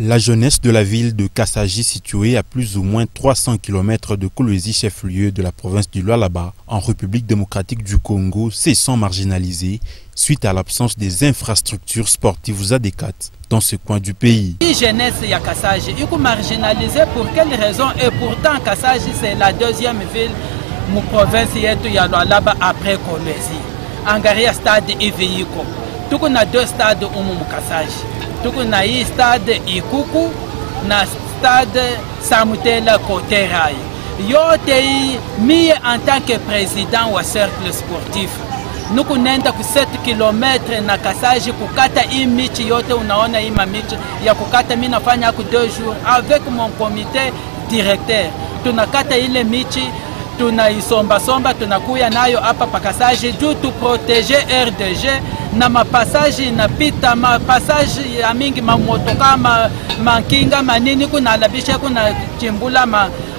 La jeunesse de la ville de Kassaji, située à plus ou moins 300 km de Kolwezi, chef-lieu de la province du Lualaba, en République démocratique du Congo, se sent marginalisée suite à l'absence des infrastructures sportives adéquates dans ce coin du pays. La jeunesse de Kassaji est marginalisée pour quelle raison? Et pourtant, Kassaji, c'est la deuxième ville de la province du Lualaba après Kolwezi. Angaria stade Iviyiko. Tout on a deux stades au Kassaji. Tuko na hii stade Ikuku na stade Samutela Koterai. Yote hii mie en tant que président wa cercle sportif nuku nenda ku 7 km na Kassaji kukata hii michi yote. Unaona hii mamichi ya kukata, mimi nafanya ku 2 jours avec mon comité directeur. Tunakata ile michi, tunaisomba tunakuya nayo hapa pa Kassaji juu tu protéger RDG na mapasaji inapita mapasaji ya mingi mamotoka mankinga manini kunalabisha kuna chimbula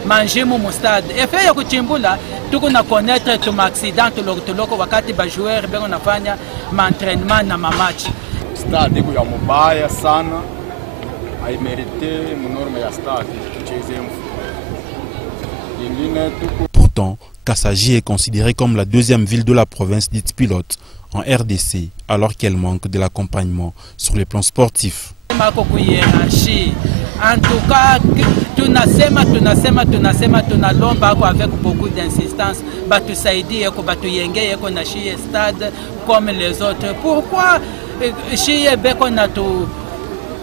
manjimu mustade efe ya kuchimbula tuko na connaître tu accident tuloko wakati ba joueur bego nafanya entraînement na match. Stade ya mubaya sana, haimerite mnorme ya stade tucheze ingine tuko. Pourtant, Kassaji est considérée comme la deuxième ville de la province dite pilote en RDC, alors qu'elle manque de l'accompagnement sur les plans sportifs. En tout cas, tunalomba avec beaucoup d'insistance, batusaidie ko batuyenge ko na shie stade comme les autres. Pourquoi shie beko na tu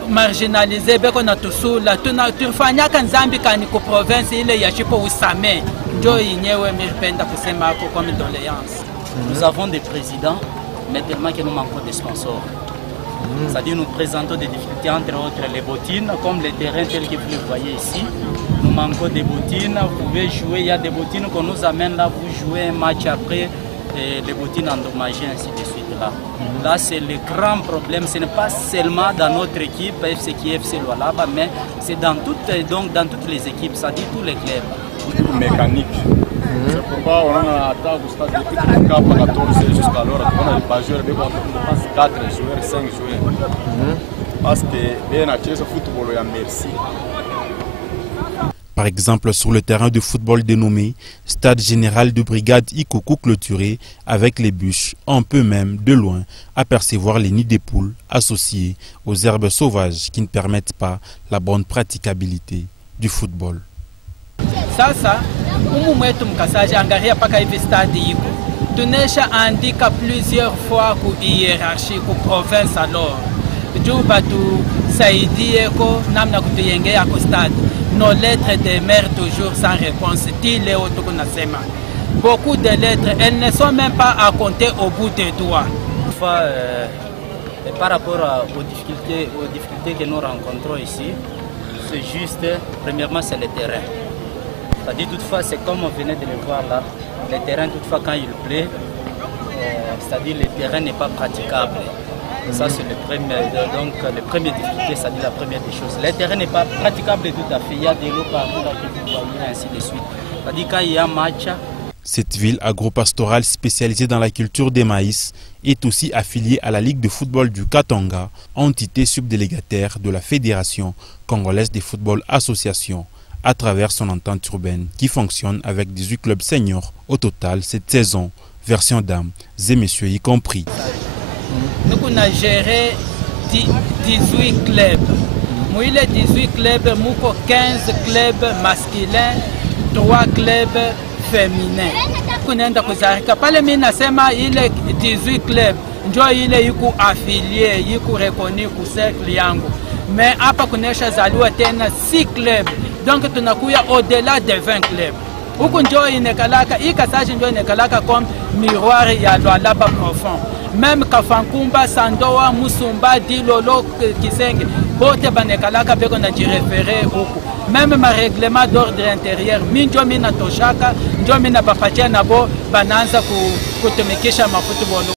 marginalisé beko na tusula tunafanya kanzambi kani ko province ile ya chipo usame ndio yenyewe miripenda kusema hapo comme doléance. Nous avons des présidents, mais tellement que nous manquons de sponsors. C'est-à-dire nous présentons des difficultés, entre autres les bottines, comme les terrains tels que vous le voyez ici. Nous manquons des bottines, vous pouvez jouer, il y a des bottines qu'on nous amène là, vous jouez un match après, et les bottines endommagées, ainsi de suite là. Là c'est le grand problème, ce n'est pas seulement dans notre équipe, FC Lualaba, mais c'est dans toutes les équipes, c'est-à-dire tous les clubs. Mécanique. C'est pourquoi on a attaqué au stade de 14 jusqu'à l'heure. On a les joueurs, on passe 4 joueurs, 5 joueurs. Parce que bien à ce football, il y a merci. Par exemple, sur le terrain de football dénommé Stade Général de Brigade Ikuku clôturé avec les bûches, on peut même de loin apercevoir les nids des poules associés aux herbes sauvages qui ne permettent pas la bonne praticabilité du football. Sasa umu mwetu mkasaji angaria paka hivi stadi iko tunesha andika plusieurs fois ku hiérarchie ku province alors juu batu saidie ko namna kutuyengea ko stade. Nos lettres de maire toujours sans réponse. Ti leo tuko nasema beaucoup de lettres, elles ne sont même pas à compter au bout des doigts. Par rapport aux difficultés que nous rencontrons ici, c'est juste, premièrement c'est le terrain. C'est-à-dire toutefois, c'est comme on venait de le voir là, le terrain toutefois quand il pleut, c'est-à-dire le terrain n'est pas praticable. Ça c'est le premier difficulté, c'est-à-dire la première des choses. Le terrain n'est pas praticable tout à fait, il y a des lots partout là que vous voyez, ainsi de suite. C'est-à-dire quand il y a match. Cette ville agro-pastorale spécialisée dans la culture des maïs est aussi affiliée à la Ligue de football du Katanga, entité subdélégataire de la Fédération congolaise de football association, à travers son entente urbaine qui fonctionne avec 18 clubs seniors au total cette saison, version dames et messieurs y compris. Nous avons géré 18 clubs. Nous avons 18 clubs, nous avons 15 clubs masculins, 3 clubs féminins. Nous avons 18 clubs, nous avons affilié, nous avons reconnu pour cercle yangu. Mais hapa kunesha zaliwa tena 6 clubs. Donc tunakuya au-delà de 20 clubs. Huku njo inekalaka, hii Kassaji njo inekalaka comme miroir ya Lualaba profond. Même Kafankumba, Sandoa, Musumba, Dilolo, Kisenge, bote banekalaka beko na jirefere huku. Même ma règlement d'ordre intérieur, minjo mina toshaka, njo mina bapatia nabo bananza kutumikisha mafutu bolo.